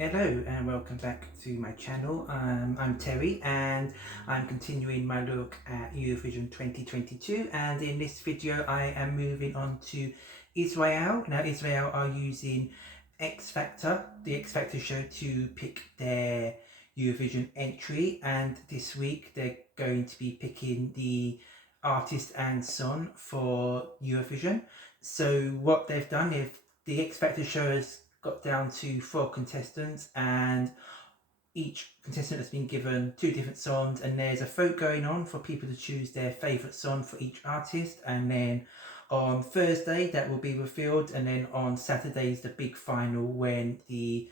Hello and welcome back to my channel. I'm Terry and I'm continuing my look at Eurovision 2022, and in this video I am moving on to Israel. Now Israel are using X Factor, the X Factor show, to pick their Eurovision entry, and this week they're going to be picking the artist and song for Eurovision. So what they've done, if the X Factor show has got down to 4 contestants, and each contestant has been given 2 different songs, and there's a vote going on for people to choose their favourite song for each artist, and then on Thursday that will be revealed, and then on Saturday is the big final when the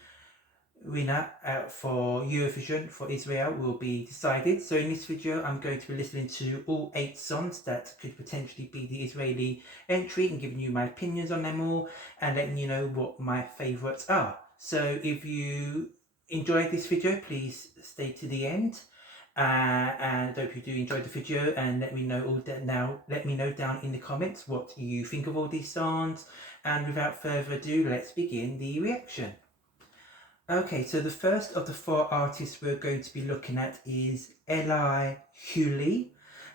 winner for Eurovision for Israel will be decided. So in this video I'm going to be listening to all 8 songs that could potentially be the Israeli entry and giving you my opinions on them all and letting you know what my favourites are. So if you enjoyed this video, please stay to the end. And I hope you do enjoy the video, and let me know let me know down in the comments what you think of all these songs. And without further ado, let's begin the reaction. Okay, so the first of the 4 artists we're going to be looking at is Eli Huli,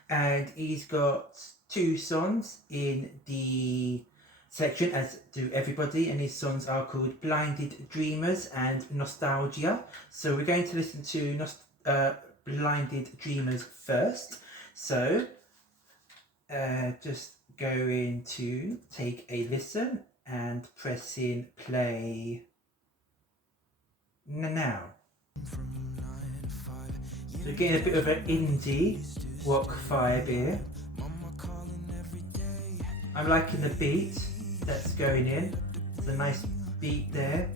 and he's got 2 songs in the section, as do everybody, and his songs are called Blinded Dreamers and Nostalgia. So we're going to listen to Blinded Dreamers first. So just going to take a listen and pressing play now. We're getting a bit of an indie rock vibe here. I'm liking the beat that's going in. It's a nice beat there.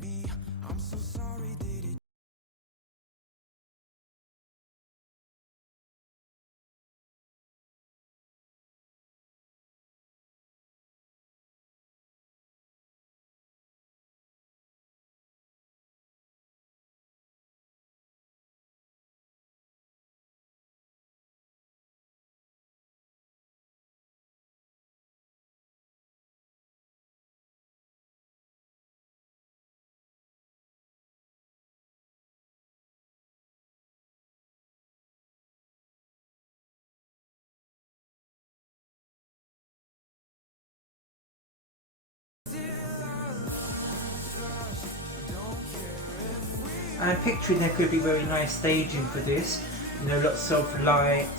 I'm picturing there could be very nice staging for this. You know, lots of light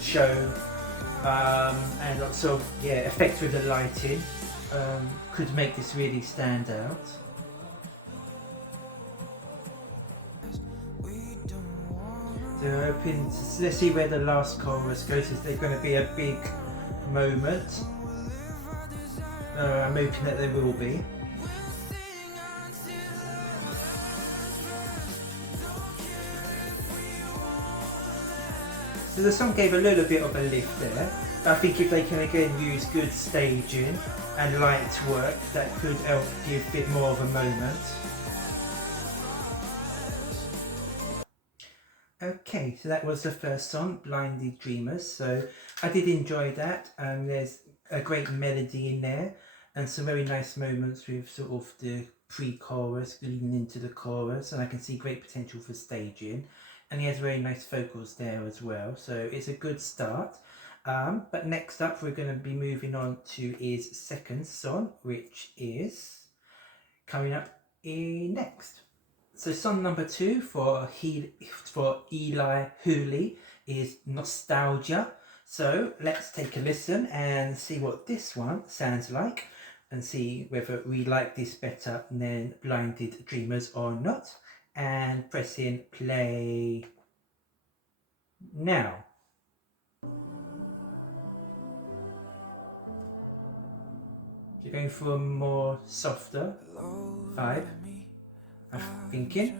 show and lots of effects with the lighting could make this really stand out. So hoping, let's see where the last chorus goes. Is there going to be a big moment? I'm hoping that there will be. So the song gave a little bit of a lift there. I think if they can again use good staging and light work, that could help give a bit more of a moment. Okay, so that was the first song, Blinded Dreamers. So I did enjoy that, and there's a great melody in there and some very nice moments with sort of the pre-chorus leading into the chorus, and I can see great potential for staging. And he has very nice vocals there as well, so it's a good start. But next up we're going to be moving on to his second song, which is coming up next. So song number 2 for Eli Huli is Nostalgia. So let's take a listen and see what this one sounds like, and see whether we like this better than Blinded Dreamers or not. And pressing play now. You're going for a more softer vibe, I'm thinking.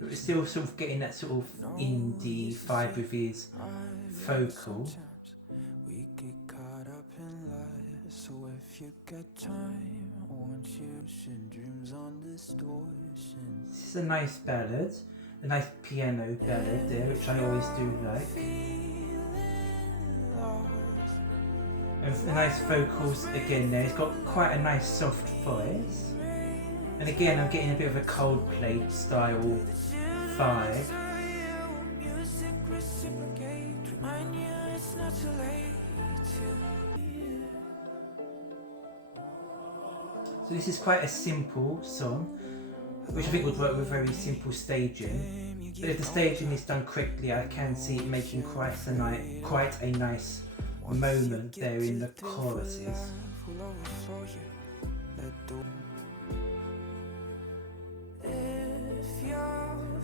But we're still sort of getting that sort of indie vibe with his vocal. So if you got time, won't you send dreams on distortion? This is a nice ballad, a nice piano ballad there, which I always do like. And nice vocals again there. He's got quite a nice soft voice. And again, I'm getting a bit of a Coldplay style vibe. So this is quite a simple song, which I think would work with very simple staging. But if the staging is done correctly, I can see it making quite a nice moment there in the choruses.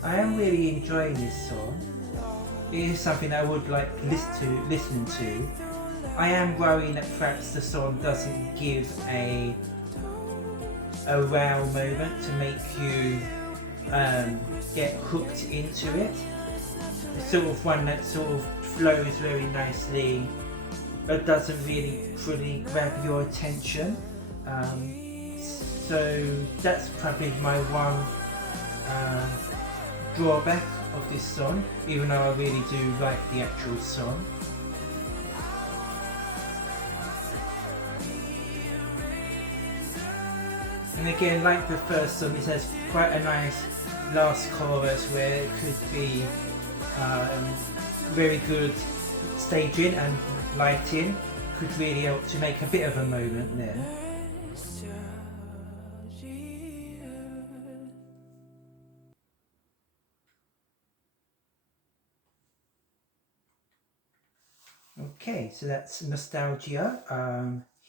I am really enjoying this song. It is something I would like listen to. I am worrying that perhaps the song doesn't give a wow moment to make you get hooked into it. It's sort of one that sort of flows very nicely but doesn't really fully grab your attention. So that's probably my one drawback of this song, even though I really do like the actual song. And again, like the first song, this has quite a nice last chorus where it could be very good staging and lighting, could really help to make a bit of a moment there. Okay, so that's Nostalgia,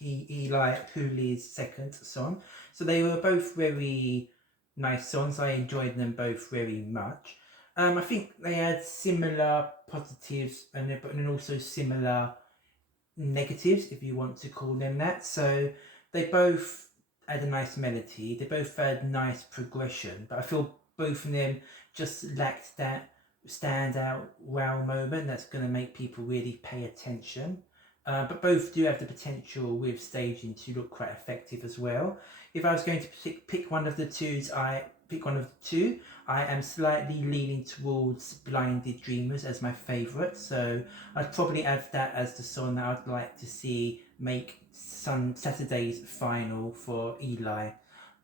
Eli Huli's second song. So they were both very nice songs. I enjoyed them both very much. I think they had similar positives and also similar negatives, if you want to call them that. So they both had a nice melody, they both had nice progression, but I feel both of them just lacked that standout wow moment that's going to make people really pay attention. But both do have the potential with staging to look quite effective as well. If I was going to pick one of the two, I am slightly leaning towards Blinded Dreamers as my favourite. So I'd probably have that as the song that I'd like to see make Saturday's final for Eli.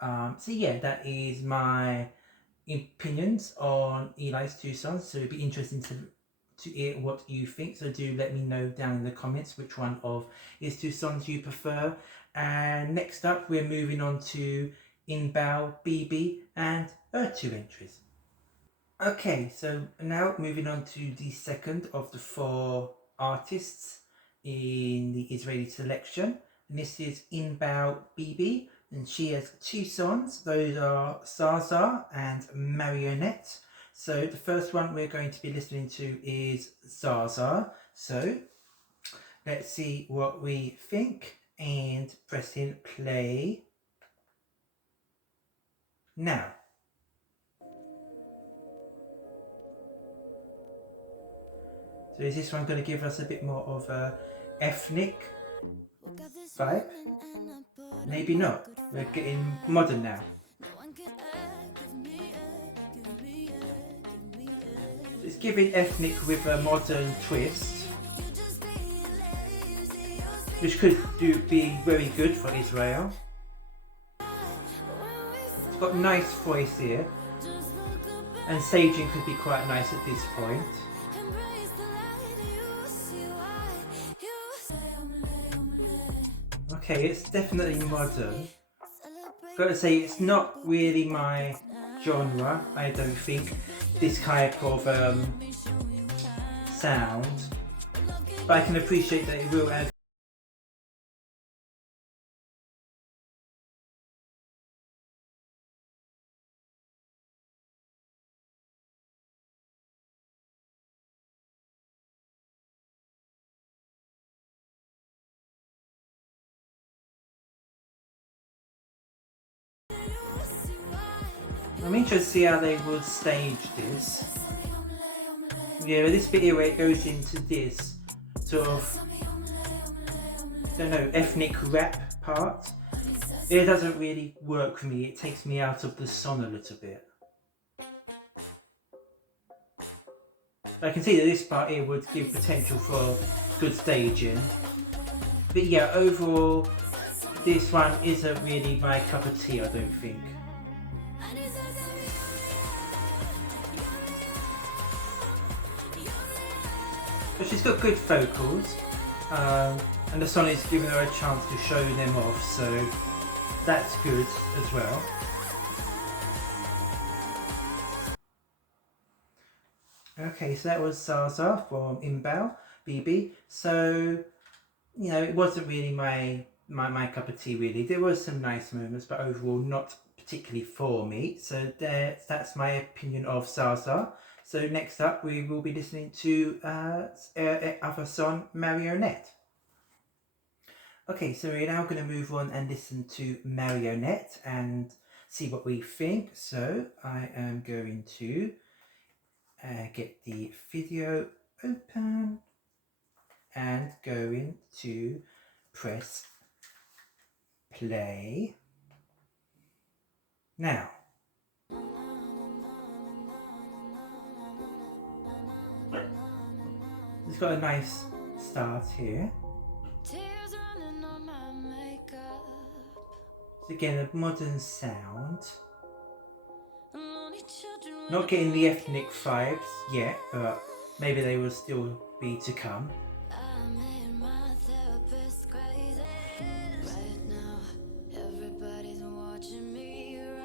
So yeah, that is my opinions on Eli's two songs. So it'd be interesting to hear what you think, so do let me know down in the comments which one of his two songs you prefer. And next up we're moving on to Inbal, Bibi and her two entries. Okay, so now moving on to the second of the four artists in the Israeli selection, and this is Inbal Bibi, and she has two songs. Those are ZaZa and Marionette. So the first one we're going to be listening to is ZaZa. So let's see what we think, and pressing play now. So is this one going to give us a bit more of a ethnic vibe? Maybe not. We're getting modern now. It's giving ethnic with a modern twist, which could be very good for Israel. It's got a nice voice here, and staging could be quite nice at this point. Okay, it's definitely modern. Gotta say, it's not really my genre, I don't think, this type of sound, but I can appreciate that it will add. I'm interested to see how they would stage this. Yeah, this bit here where it goes into this sort of, I don't know, ethnic rap part, it doesn't really work for me. It takes me out of the song a little bit. I can see that this part here would give potential for good staging. But yeah, overall, this one isn't really my cup of tea, I don't think. But she's got good vocals, and the song is giving her a chance to show them off, so that's good as well. Okay, so that was ZaZa from Inbal, Bibi. So, you know, it wasn't really my cup of tea really. There was some nice moments, but overall not particularly for me. So that's my opinion of ZaZa. So next up we will be listening to other song, Marionette. Okay, so we're now going to move on and listen to Marionette and see what we think. So I am going to get the video open and going to press play now. It's got a nice start here. So again, a modern sound. Not getting the ethnic vibes yet, but maybe they will still be to come.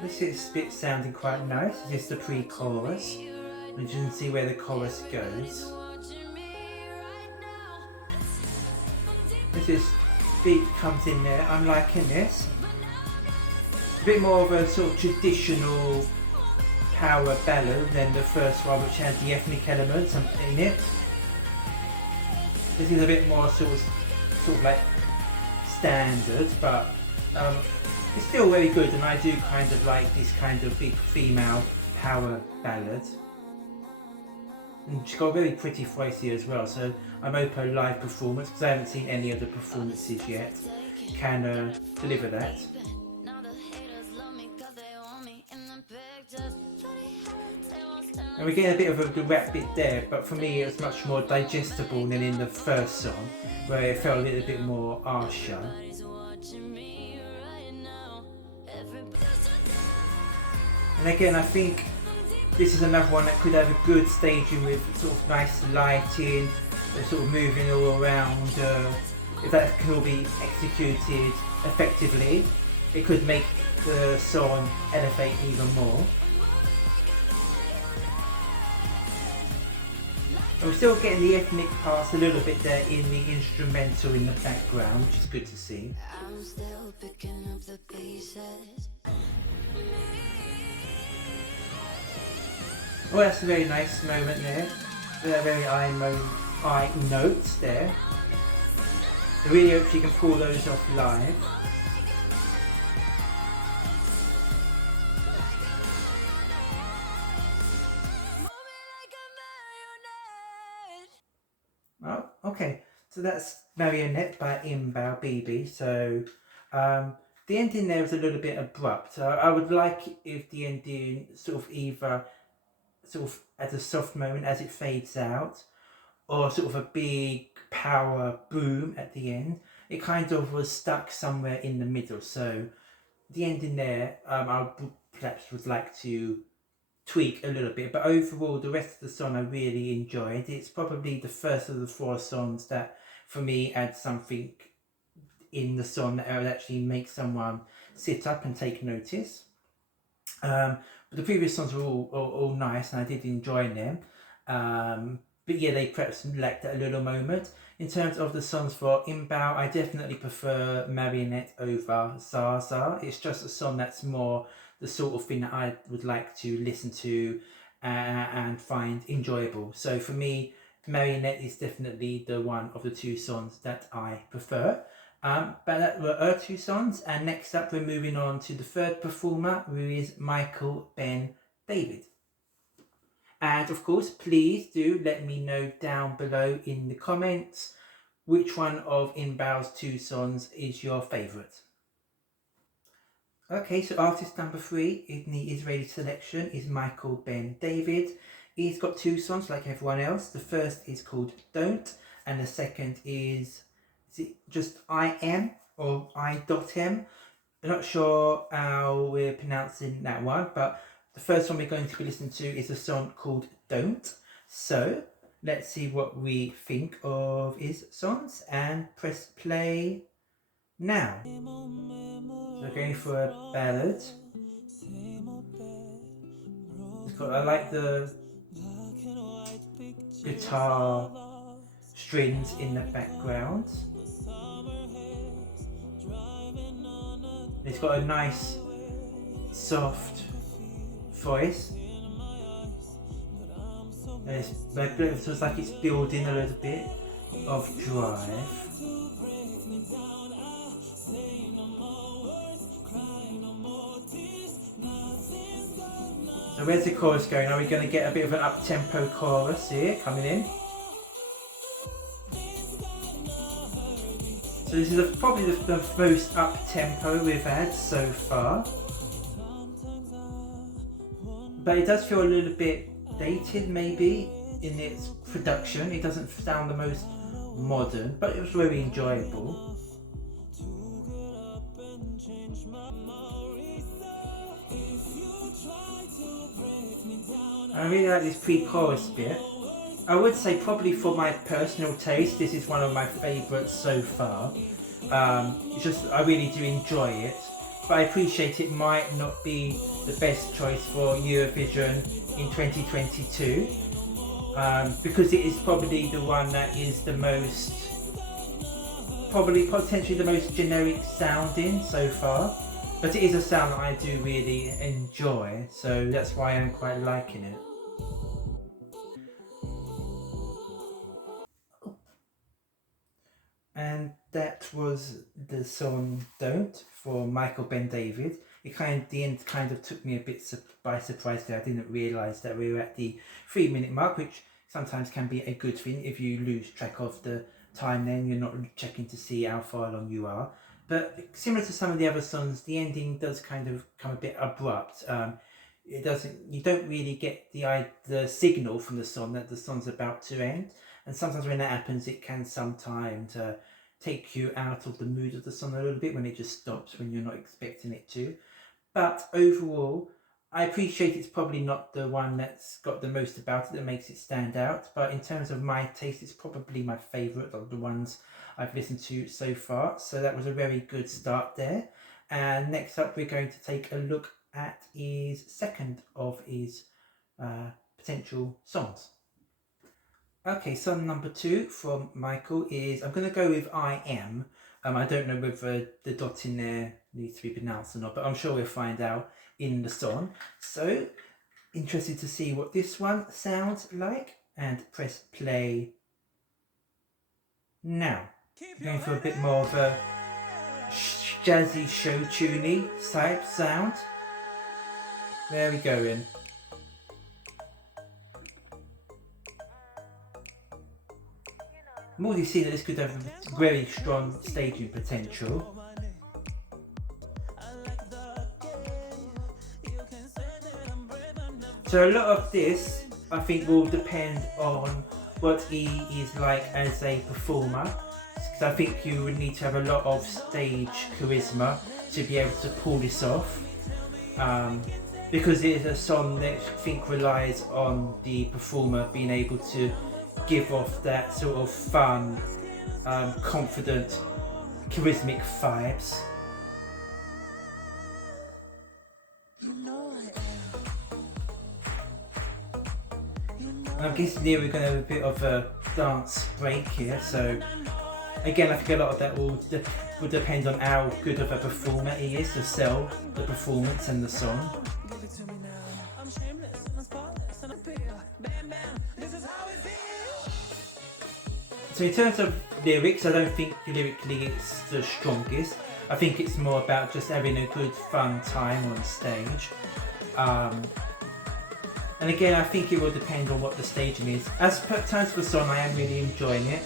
This bit sounding quite nice. It's just the pre-chorus, and you can see where the chorus goes. This beat comes in there. I'm liking this. A bit more of a sort of traditional power ballad than the first one, which had the ethnic elements in it. This is a bit more sort of like standard, but it's still very good, and I do kind of like this kind of big female power ballad. And she's got a very pretty voice here as well, so I hope her live performance, because I haven't seen any of the performances yet, can deliver that. And we're getting a bit of the rap bit there, but for me it was much more digestible than in the first song, where it felt a little bit more harsher. And again, I think this is another one that could have a good staging with sort of nice lighting, sort of moving all around. If that can all be executed effectively, it could make the song elevate even more. And we're still getting the ethnic parts a little bit there in the instrumental in the background, which is good to see. I'm still picking up the pieces. Oh, that's a very nice moment there. Very high notes there. I really hope she can pull those off live. Oh, okay. So that's Marionette by Inbal Bibi. So the ending there was a little bit abrupt. I would like if the ending sort of either at a soft moment as it fades out, or sort of a big power boom at the end. It kind of was stuck somewhere in the middle. So the ending there, I perhaps would like to tweak a little bit, but overall the rest of the song I really enjoyed. It's probably the first of the 4 songs that for me add something in the song that would actually make someone sit up and take notice. But the previous songs were all nice, and I did enjoy them. But yeah, they perhaps lacked a little moment. In terms of the songs for Inbal, I definitely prefer Marionette over ZaZa. It's just a song that's more the sort of thing that I would like to listen to and find enjoyable. So for me, Marionette is definitely the one of the 2 songs that I prefer. But that were our 2 songs, and next up we're moving on to the 3rd performer, who is Michael Ben David. And of course, please do let me know down below in the comments which one of Inbal's 2 songs is your favourite. Okay, so artist number 3 in the Israeli selection is Michael Ben David. He's got 2 songs like everyone else. The first is called Don't, and the second is is it just IM or I.M? I'm not sure how we're pronouncing that one, but the first one we're going to be listening to is a song called Don't. So let's see what we think of his songs and press play now. So we're going for a ballad. I like the guitar strings in the background. It's got a nice soft voice. It feels like it's building a little bit of drive. So where's the chorus going? Are we going to get a bit of an up-tempo chorus here coming in? So this is probably the most up-tempo we've had so far. But it does feel a little bit dated maybe in its production. It doesn't sound the most modern, but it was very enjoyable. I really like this pre-chorus bit. I would say probably for my personal taste, this is one of my favourites so far. It's just, I really do enjoy it, but I appreciate it might not be the best choice for Eurovision in 2022, because it is probably the one that is the most, probably potentially the most generic sounding so far, but it is a sound that I do really enjoy, so that's why I'm quite liking it. And that was the song Don't for Michael Ben David. The end kind of took me a bit by surprise there. I didn't realise that we were at the 3-minute mark, which sometimes can be a good thing. If you lose track of the time, then you're not checking to see how far along you are. But similar to some of the other songs, the ending does kind of come a bit abrupt. You don't really get the signal from the song that the song's about to end. And sometimes when that happens, it can sometimes take you out of the mood of the song a little bit when it just stops when you're not expecting it to. But overall, I appreciate it's probably not the one that's got the most about it that makes it stand out. But in terms of my taste, it's probably my favourite of the ones I've listened to so far. So that was a very good start there. And next up, we're going to take a look at his second of his potential songs. Okay, song number 2 from Michael is, I'm going to go with I Am. I don't know whether the dot in there needs to be pronounced or not, but I'm sure we'll find out in the song. So, interested to see what this one sounds like, and press play now. I'm going for a bit more of a jazzy show tuney type sound. Where are we going? I'm already seeing that this could have a very strong staging potential. So a lot of this, I think, will depend on what he is like as a performer. Because I think you would need to have a lot of stage charisma to be able to pull this off. Because it is a song that I think relies on the performer being able to give off that sort of fun, confident, charismatic vibes. I'm guessing here we're going to have a bit of a dance break here, so again I think a lot of that will depend on how good of a performer he is to sell the performance and the song. So in terms of lyrics, I don't think lyrically it's the strongest. I think it's more about just having a good fun time on stage. And again, I think it will depend on what the staging is. As per times for the song, I am really enjoying it.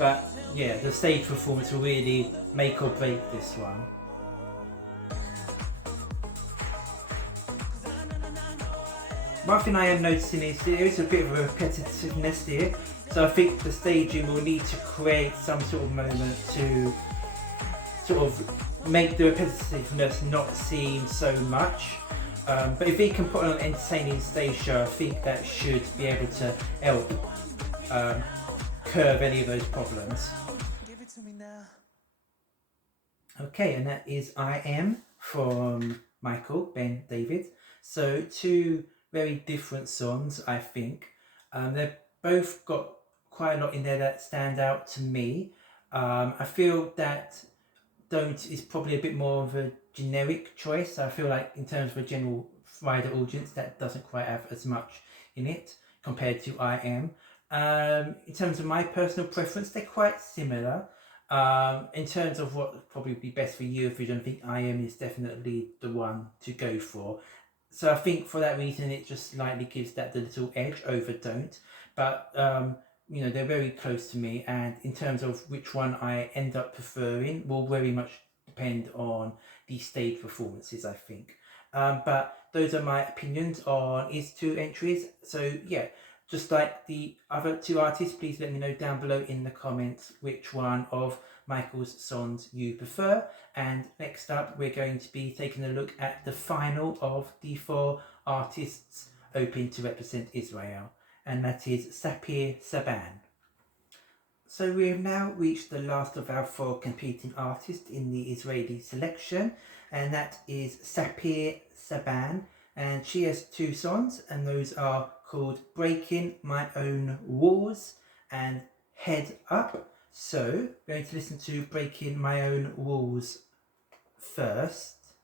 But yeah, the stage performance will really make or break this one. One thing I am noticing is there is a bit of a repetitiveness here. So I think the staging will need to create some sort of moment to sort of make the repetitiveness not seem so much. But if he can put on an entertaining stage show, I think that should be able to help curb any of those problems. Okay, and that is I Am from Michael, Ben, David. So two very different songs, I think. They've both got quite a lot in there that stand out to me. I feel that Don't is probably a bit more of a generic choice. I feel like in terms of a general wider audience, that doesn't quite have as much in it compared to I Am. In terms of my personal preference, they're quite similar. In terms of what would probably be best for Eurovision, I think I Am is definitely the one to go for. So I think for that reason, it just slightly gives that the little edge over Don't. But you know, they're very close to me, and in terms of which one I end up preferring will very much depend on the stage performances, I think. But those are my opinions on his two entries. So yeah, just like the other two artists, please let me know down below in the comments which one of Michael's songs you prefer. And next up, we're going to be taking a look at the final of the 4 artists hoping to represent Israel, and that is Sapir, Saban. So we have now reached the last of our 4 competing artists in the Israeli selection, and that is Sapir, Saban, and she has 2 songs, and those are called Breaking My Own Walls and Head Up. So we're going to listen to Breaking My Own Walls first,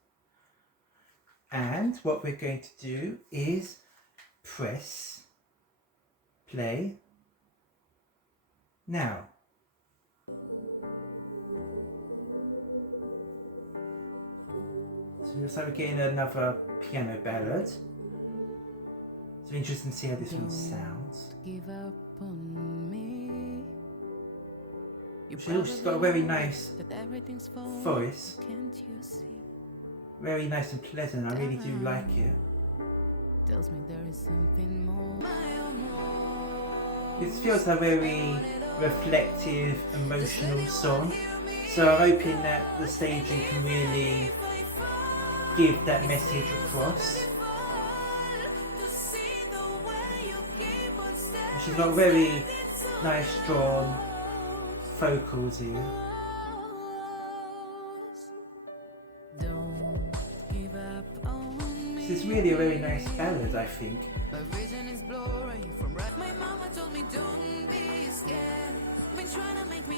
and what we're going to do is press play now. So it looks like we're getting another piano ballad. So interesting to see how this one sounds. She's got a very nice voice. Very nice and pleasant. I really do like it. Tells me there is something more. This feels a very reflective, emotional song. So I'm hoping that the staging can really give that message across. She's got very nice, strong vocals here. This is really a very nice ballad, I think.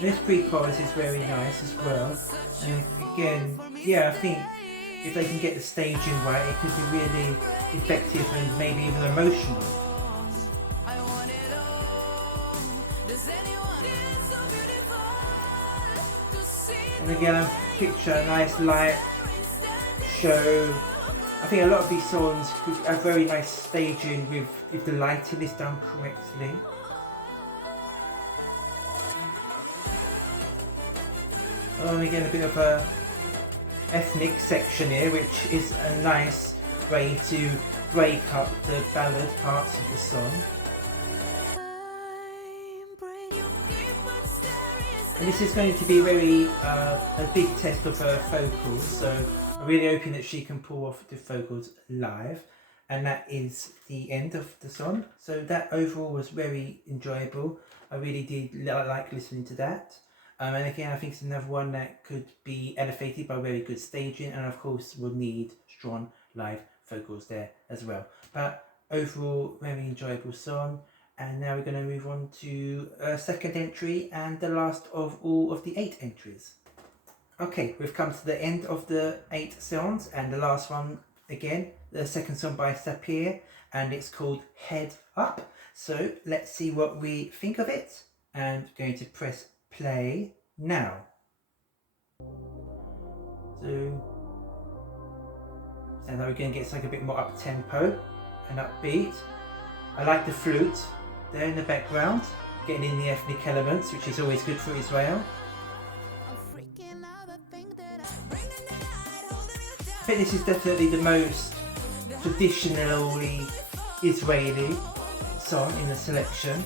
This pre-chorus is very nice as well. And again, yeah, I think if they can get the staging right, it could be really effective and maybe even emotional. And again, I picture a nice light show. I think a lot of these songs have very nice staging if the lighting is done correctly. Oh, and again a bit of a ethnic section here, which is a nice way to break up the ballad parts of the song. And this is going to be very a big test of her vocals, so I'm really hoping that she can pull off the vocals live. And that is the end of the song. So that overall was very enjoyable. I really did like listening to that. And again, I think it's another one that could be elevated by very good staging, and of course will need strong live vocals there as well. But overall, very enjoyable song. And now we're going to move on to a second entry and the last of all of the 8 entries. Okay, we've come to the end of the 8 songs, and the last one again, the second song by Sapir, and it's called Head Up. So let's see what we think of it, and going to press play now. So sounds like we're going to get something a bit more up tempo and upbeat. I like the flute there in the background, getting in the ethnic elements, which is always good for Israel. I think this is definitely the most traditionally Israeli song in the selection.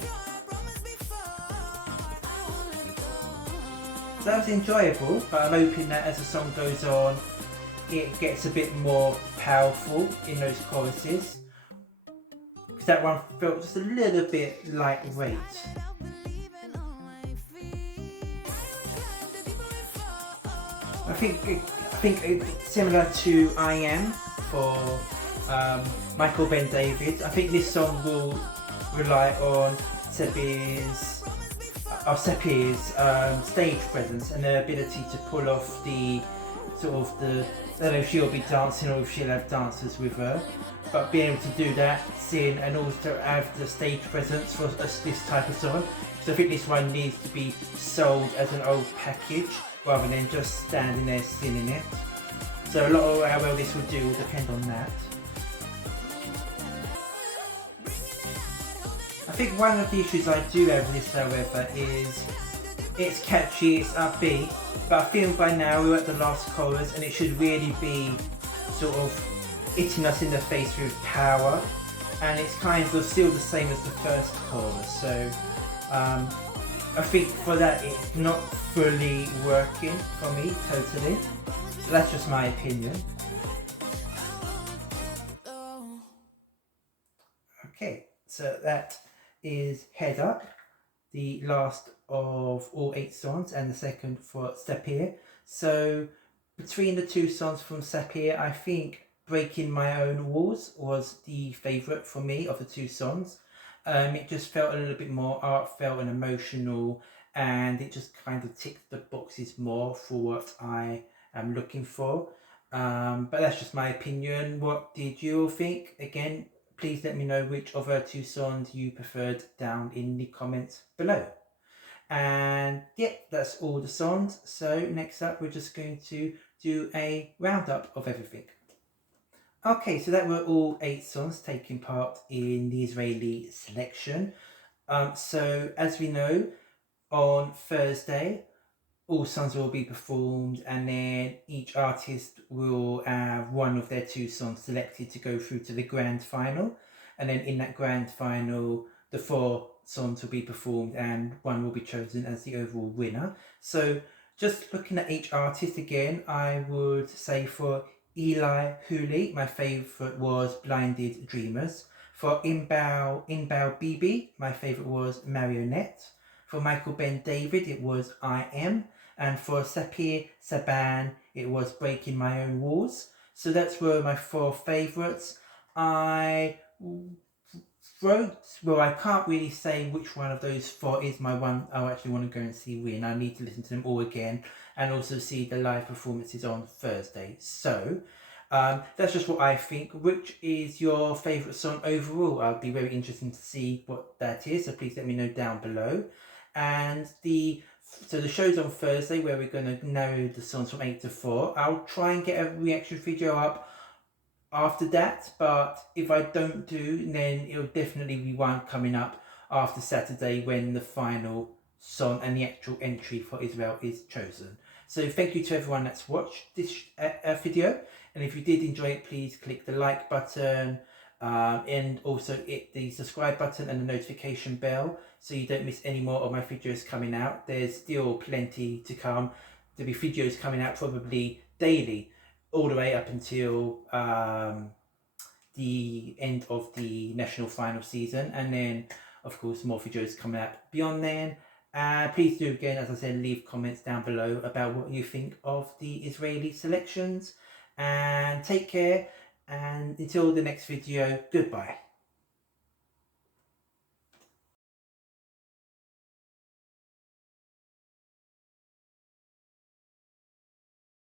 that was enjoyable, but I'm hoping that as the song goes on, it gets a bit more powerful in those choruses. Because that one felt just a little bit lightweight. I think it's similar to I Am for Michael Ben David. I think this song will rely on Sapir's stage presence and their ability to pull off the sort of I don't know if she'll be dancing or if she'll have dancers with her, but being able to do that, sing, and also have the stage presence for this type of song. So I think this one needs to be sold as an old package rather than just standing there singing it. So a lot of how well this will do will depend on that. I think one of the issues I do have with this, however, is it's catchy, it's upbeat, but I feel by now we're at the last chorus and it should really be sort of hitting us in the face with power, and it's kind of still the same as the first chorus. So I think for that it's not fully working for me totally. So that's just my opinion. Okay, so that is Head Up, the last of all 8 songs and the second for Sapir. So between the 2 songs from Sapir, I think Breaking My Own Walls was the favourite for me of the 2 songs. It just felt a little bit more heartfelt and emotional, and it just kind of ticked the boxes more for what I am looking for. But that's just my opinion. What did you all think? Again, please let me know which of our 2 songs you preferred down in the comments below. And yeah, that's all the songs. So next up, we're just going to do a roundup of everything. Okay, so that were all 8 songs taking part in the Israeli selection. So as we know, on Thursday, all songs will be performed, and then each artist will have one of their 2 songs selected to go through to the grand final. And then in that grand final, the 4 songs will be performed and one will be chosen as the overall winner. So just looking at each artist again, I would say for Eli Huli, my favourite was Blinded Dreamers. For Inbal Bibi, my favourite was Marionette. For Michael Ben David, it was I Am. And for Sapir Saban, it was Breaking My Own Walls. So that's were my 4 favourites. I can't really say which one of those 4 is my one I actually want to go and see win. I need to listen to them all again and also see the live performances on Thursday. So that's just what I think. Which is your favourite song overall? I'd be very interested to see what that is, so please let me know down below. And so the show's on Thursday, where we're going to narrow the songs from 8 to 4. I'll try and get a reaction video up after that, but if I don't do, then it'll definitely be one coming up after Saturday when the final song and the actual entry for Israel is chosen. So thank you to everyone that's watched this video, and if you did enjoy it, please click the like button and also hit the subscribe button and the notification bell so you don't miss any more of my videos coming out. There's still plenty to come. There'll be videos coming out probably daily all the way up until the end of the national final season, and then of course more videos coming out beyond then. Please do again, as I said, leave comments down below about what you think of the Israeli selections, and take care, and until the next video, goodbye.